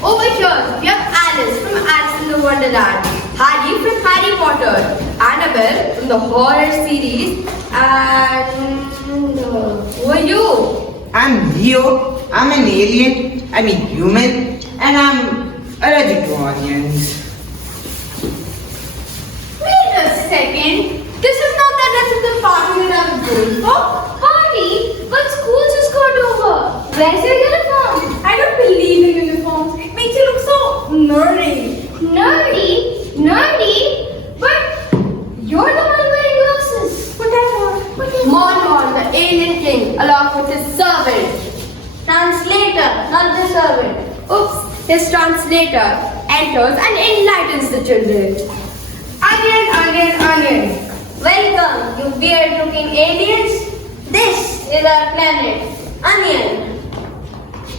Over here, we have Alice from Alice in the Wonderland, Harry from Harry Potter, Annabelle from the horror series, and who are you? I'm Leo. I'm an alien. I'm a human. And I'm allergic to onions. Wait a second. This is not the rest of the party that I was going for. Party? But school just got over. Where's your uniform? I don't believe in uniforms. It makes you look so nerdy. Nerdy? Nerdy? But you're the one wearing glasses. Whatever. Mon, the alien king, along with his servant. Translator, not the servant. Oops, his translator enters and enlightens the children. Onion. Welcome, you weird-looking aliens. This is our planet, Onion.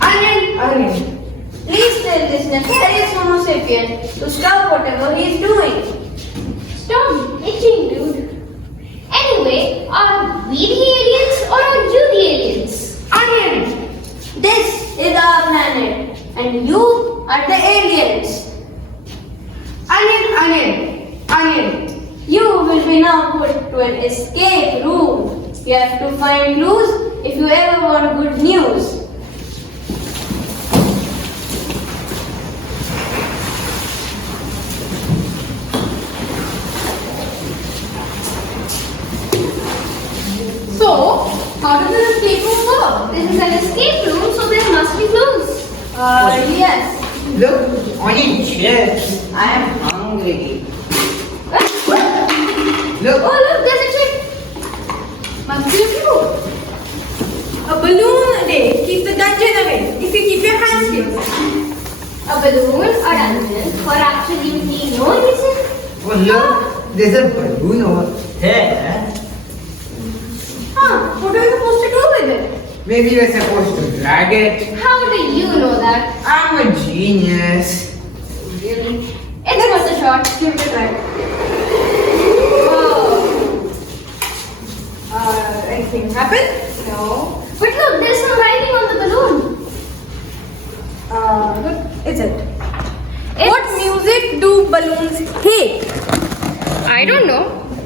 Onion. Please tell this nefarious Homo sapien to stop whatever he's doing. Stop itching, dude. Anyway, are we the aliens or are you the aliens? Onion. This is our planet, and you are the aliens. Onion. You will be now put to an escape room. You have to find clues if you ever want good news. So, how does an escape room work? This is an escape room, so there must be clues. Yes. Look, onion chips. I am hungry. Look. Oh, look, there's a chick. Must be you. A balloon day keeps the dungeon away if you keep your hands to yourself. A balloon, a dungeon, for absolutely no reason. Oh, look. There's a balloon over there. What are you supposed to do with it? Maybe you're supposed to drag it. How do you know that? I'm a genius. Really? It's worth a shot. Give it a try. Anything happen? No. But look, there's some writing on the balloon. What is it? What music do balloons hate? I don't know.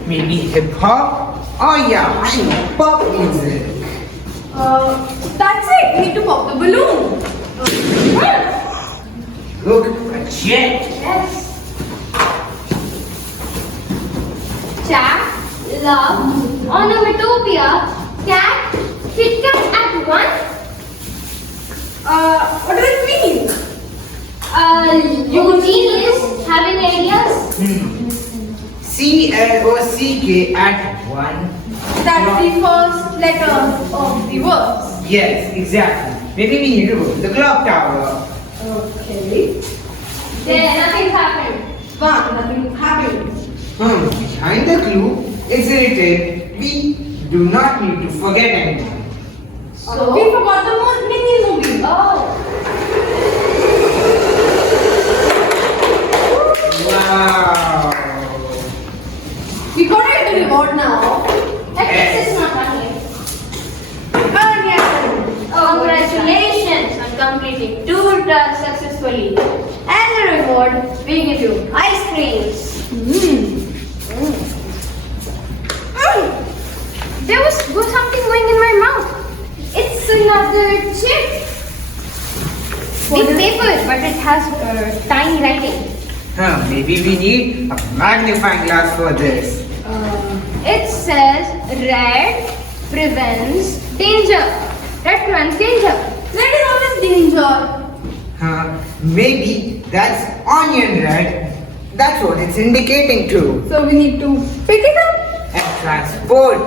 Maybe hip hop? Oh yeah, I know pop music. That's it. We need to pop the balloon. Look, a jet. Yes. Chat, love, onomatopoeia, cat, Kit Kat at one. What does it mean? You genius, having ideas? CLOCK at one. That's the first letter of the words. Yes, exactly. Maybe we need to go to the clock tower. Okay. There, nothing's happened. Nothing happened. Behind the clue is written, we do not need to forget anything. So? We forgot the mini movie. Oh. Wow. We got to get the reward now. At least it's not running. Congratulations on completing 2 tasks successfully. As a reward, we give you ice creams. There was something going in my mouth. It's another chip. Big paper, but it has tiny writing. Maybe we need a magnifying glass for this. It says red prevents danger. Red prevents danger. Red is always danger. Maybe that's onion red. That's what it's indicating to. So we need to pick it up And transport.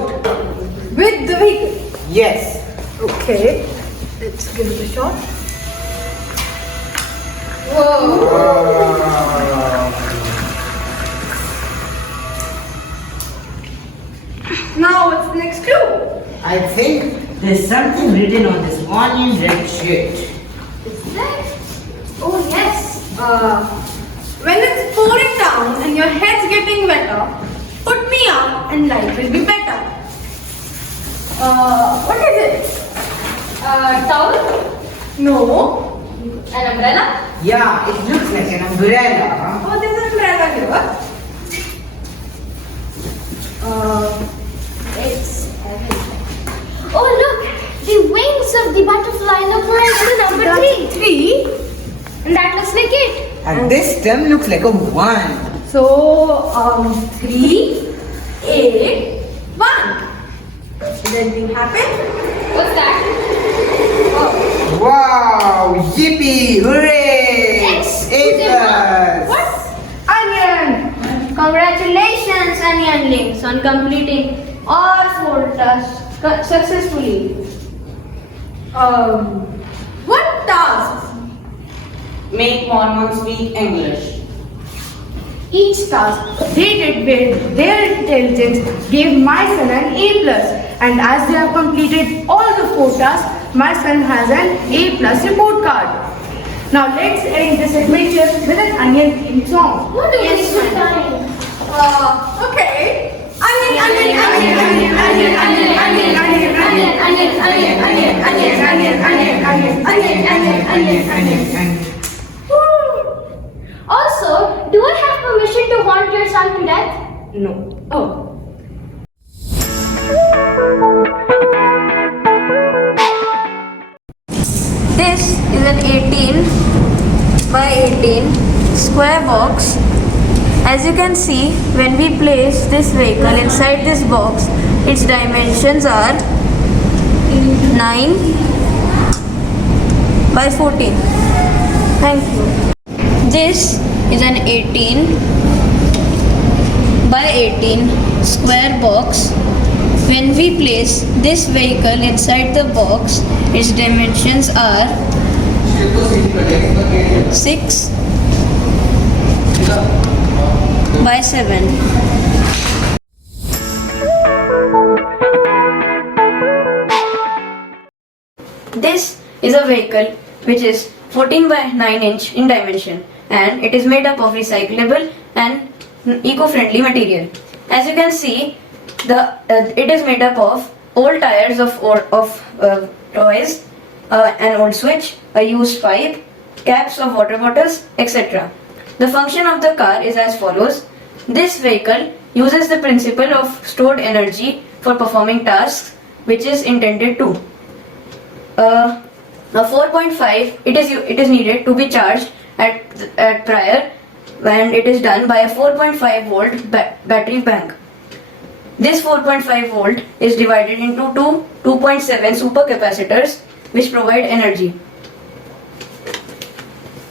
with the vehicle. Yes. Okay. Let's give it a shot. Whoa. Now what's the next clue? I think there's something written on this onion red shit. Is that? Oh yes. When it's pouring down and your head's getting wetter, put me up and life will be better. What is it? Towel? No. An umbrella? Yeah, it looks like an umbrella. Oh, there's an umbrella here. It's heavy. Oh, look! The wings of the butterfly look like the number 3. 3? And that looks like it. And this stem looks like a 1. So, 3, 8, 1. Did anything happen? What's that? Oh. Wow! Yippee! Hooray! Yes! A plus! What? Onion! Congratulations, Onionlings, on completing all 4 tasks successfully. What tasks? Make Mormon speak English. Each task they did with their intelligence gave my son an A plus, and as they have completed all the 4 tasks, my son has an A plus report card. Now let's end this adventure with an onion theme song. What do we do time? Okay. Onion, onion, onion, onion, onion, onion, onion, onion, onion, onion, onion, onion, onion, onion, onion, onion, onion, onion, onion, onion. Also, do I have permission to haunt your son to death? No. Oh. This is an 18 by 18 square box. As you can see, when we place this vehicle inside this box, its dimensions are 9 by 14. Thank you. This is an 18 by 18 square box. When we place this vehicle inside the box, its dimensions are 6 by 7. This is a vehicle which is 14 by 9 inch in dimension, and it is made up of recyclable and eco-friendly material. As you can see, it is made up of old tires of toys, an old switch, a used pipe, caps of water bottles, etc. The function of the car is as follows. This vehicle uses the principle of stored energy for performing tasks which is intended to. A 4.5 it is needed to be charged at prior, and it is done by a 4.5 volt battery bank. This 4.5 volt is divided into two 2.7 supercapacitors which provide energy.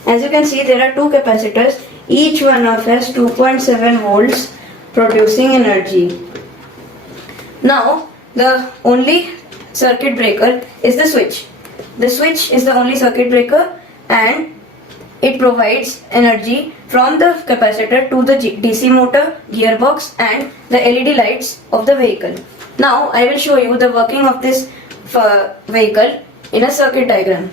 As you can see, there are 2 capacitors, each one of has 2.7 volts producing energy. Now the only circuit breaker is the switch. The switch is the only circuit breaker, and it provides energy from the capacitor to the DC motor, gearbox and the LED lights of the vehicle. Now I will show you the working of this vehicle in a circuit diagram.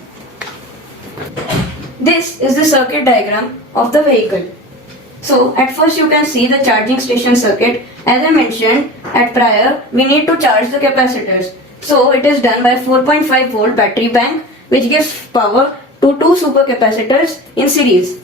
This is the circuit diagram of the vehicle. So at first you can see the charging station circuit. As I mentioned at prior, we need to charge the capacitors. So it is done by 4.5 volt battery bank which gives power to 2 supercapacitors in series.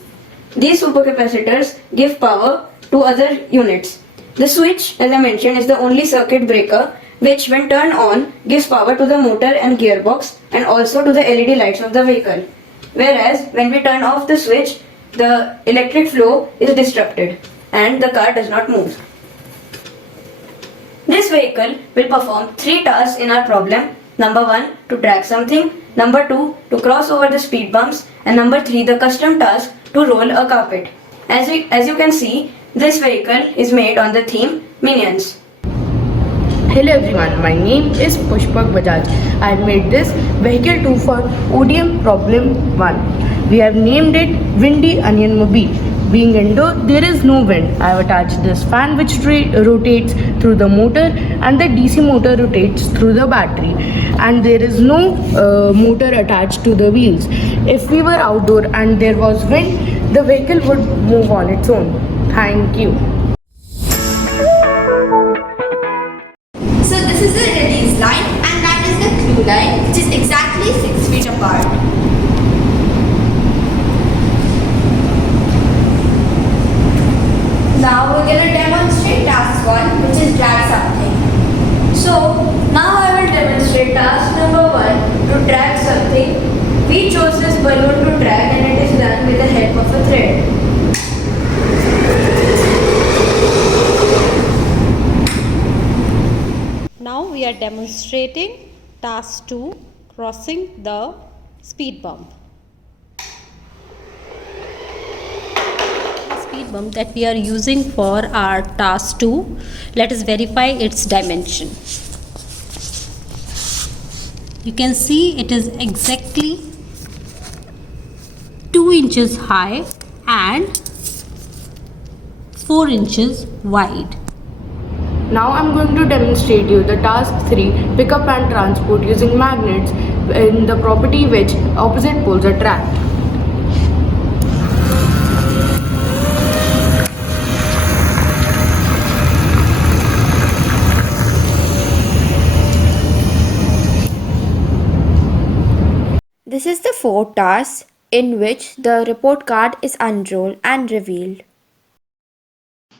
These supercapacitors give power to other units. The switch, as I mentioned, is the only circuit breaker which when turned on gives power to the motor and gearbox and also to the LED lights of the vehicle. Whereas when we turn off the switch, the electric flow is disrupted and the car does not move. This vehicle will perform 3 tasks in our problem. Number 1, to drag something. Number 2, to cross over the speed bumps. And number 3, the custom task, to roll a carpet. As you can see, this vehicle is made on the theme Minions. Hello everyone, my name is Pushpak Bajaj. I have made this vehicle 2 for ODM problem 1. We have named it Windy Onion Mobile. Being indoor, there is no wind. I have attached this fan which rotates through the motor, and the DC motor rotates through the battery, and there is no motor attached to the wheels. If we were outdoor and there was wind, the vehicle would move on its own. Thank you. So this is the release line and that is the clue line, which is exactly 6 feet apart. demonstrating task 2, crossing the speed bump. The speed bump that we are using for our task 2, let us verify its dimension. You can see it is exactly 2 inches high and 4 inches wide. Now I'm going to demonstrate you the task 3, pick up and transport using magnets in the property which opposite poles attract. This is the fourth task in which the report card is unrolled and revealed.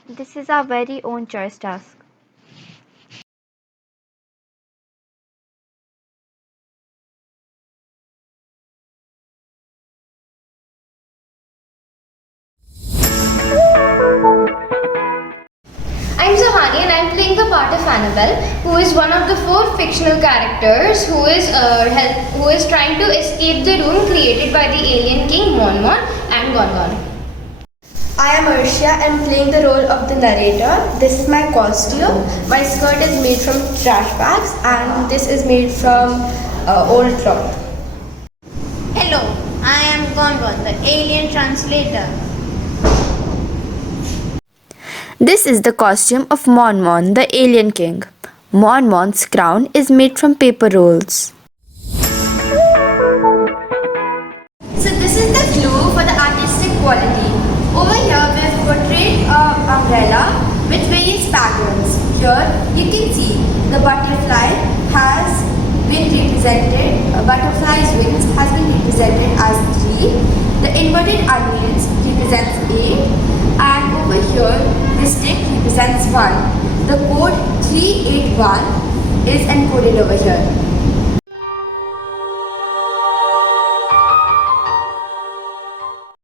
This is our very own choice task. I'm Zohani and I'm playing the part of Annabelle, who is one of the 4 fictional characters who is trying to escape the room created by the alien king Mon Mon and Gon Gon. I am Arshia and playing the role of the narrator. This is my costume. My skirt is made from trash bags and this is made from old cloth. Hello, I am Gon Gon, the alien translator. This is the costume of Mon Mon, the alien king. Mon Mon's crown is made from paper rolls. So this is the clue for the artistic quality. Over here we have portrayed an umbrella with various patterns. Here you can see the butterfly has been represented, a butterfly's wings has been represented as 3. The inverted onions represents 8. And over here, the stick represents 1. The code 381 is encoded over here.